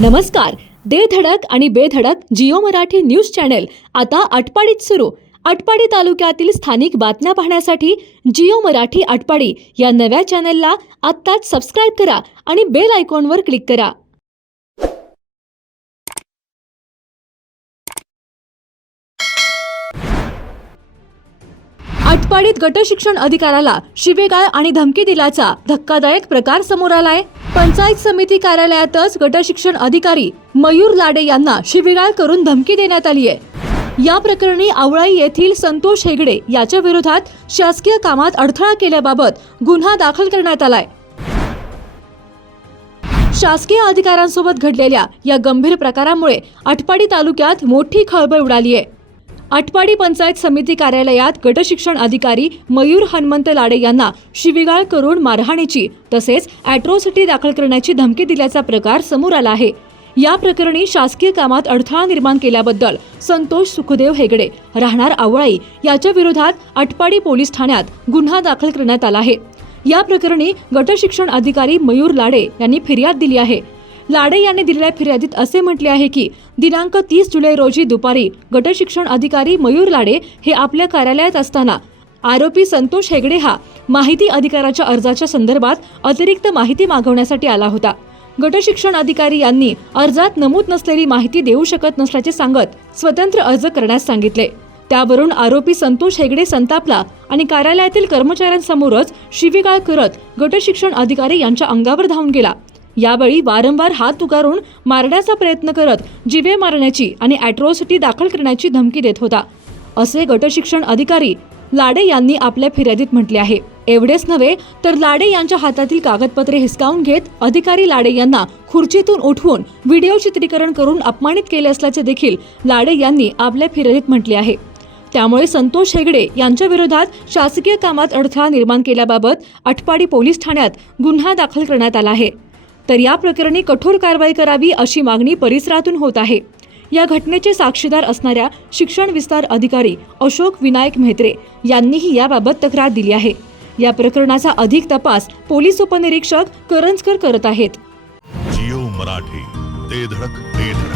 नमस्कार. दे धडक आणि बेधडक जिओ मराठी न्यूज चॅनेल. आता आटपाडीत सुरू. आटपाडी तालुक्यातील स्थानिक बातम्या पाहण्यासाठी जिओ मराठी आटपाडी या नव्या चॅनलला आत्ताच सबस्क्राईब करा आणि बेल आयकॉनवर क्लिक करा. आटपाडीत गटशिक्षण अधिकाराला अधिकाऱ्याला शिवेगाळ आणि धमकी दिल्याचा धक्कादायक प्रकार समोर आलाय. पंचायत समिती कार्यालयातच गटशिक्षण अधिकारी मयूर लाडे यांना शिविगाळ करून धमकी देण्यात आली आहे. या प्रकरणी आवळाई येथील संतोष हेगडे याच्या विरोधात शासकीय कामात अडथळा केल्याबाबत गुन्हा दाखल करण्यात आलाय. शासकीय अधिकाऱ्यांसोबत घडलेल्या या गंभीर प्रकारामुळे आटपाडी तालुक्यात मोठी खळबळ उडाली आहे. आटपाडी पंचायत समिती कार्यालयात गटशिक्षण अधिकारी मयूर हनुमंत लाडे यांना शिवीगाळ करून मारहाणीची तसेच अॅट्रॉसिटी दाखल करण्याची धमकी दिल्याचा प्रकार समोर आला आहे. या प्रकरणी शासकीय कामात अडथळा निर्माण केल्याबद्दल संतोष सुखदेव हेगडे राहणार आवळाई याच्या विरोधात आटपाडी पोलीस ठाण्यात गुन्हा दाखल करण्यात आला आहे. या प्रकरणी गटशिक्षण अधिकारी मयूर लाडे यांनी फिर्याद दिली आहे. लाडे यांनी दिलेल्या फिर्यादीत असे म्हटले आहे की दिनांक तीस जुलै रोजी दुपारी गटशिक्षण अधिकारी मयूर लाडे हे आपल्या कार्यालयात असताना आरोपी संतोष हेगडे हा माहिती अधिकाराच्या अर्जाच्या संदर्भात अतिरिक्त माहिती मागवण्यासाठी आला होता. गटशिक्षण अधिकारी यांनी अर्जात नमूद नसलेली माहिती देऊ शकत नसल्याचे सांगत स्वतंत्र अर्ज करण्यास सांगितले. त्यावरून आरोपी संतोष हेगडे संतापला आणि कार्यालयातील कर्मचाऱ्यांसमोरच शिवीगाळ करत गटशिक्षण अधिकारी यांच्या अंगावर धावून गेला. यावेळी वारंवार हात उगारून मारण्याचा प्रयत्न करत जिवे मारण्याची आणि अॅट्रॉसिटी दाखल करण्याची धमकी देत होता. असे गटशिक्षण अधिकारी लाडे यांनी आपल्या फिर्यादीत म्हटले आहे. एवढेच नव्हे तर लाडे यांच्या हातातील कागदपत्रे हिसकावून घेत अधिकारी लाडे यांना खुर्चीतून उठवून व्हिडिओ चित्रीकरण करून अपमानित केले असल्याचे देखील लाडे यांनी आपल्या फिर्यादीत म्हटले आहे. त्यामुळे संतोष हेगडे यांच्या विरोधात शासकीय कामात अडथळा निर्माण केल्याबाबत आटपाडी पोलीस ठाण्यात गुन्हा दाखल करण्यात आला आहे. तर या प्रकरणी कठोर कारवाई करावी अशी मागणी परिसरातून होत आहे. या घटनेचे साक्षीदार असणाऱ्या शिक्षण विस्तार अधिकारी अशोक विनायक म्हेत्रे यांनीही याबाबत तक्रार दिली आहे. या प्रकरणाचा अधिक तपास पोलीस उपनिरीक्षक करंजकर करत आहेत. जिओ मराठी ते धडक ते धडक.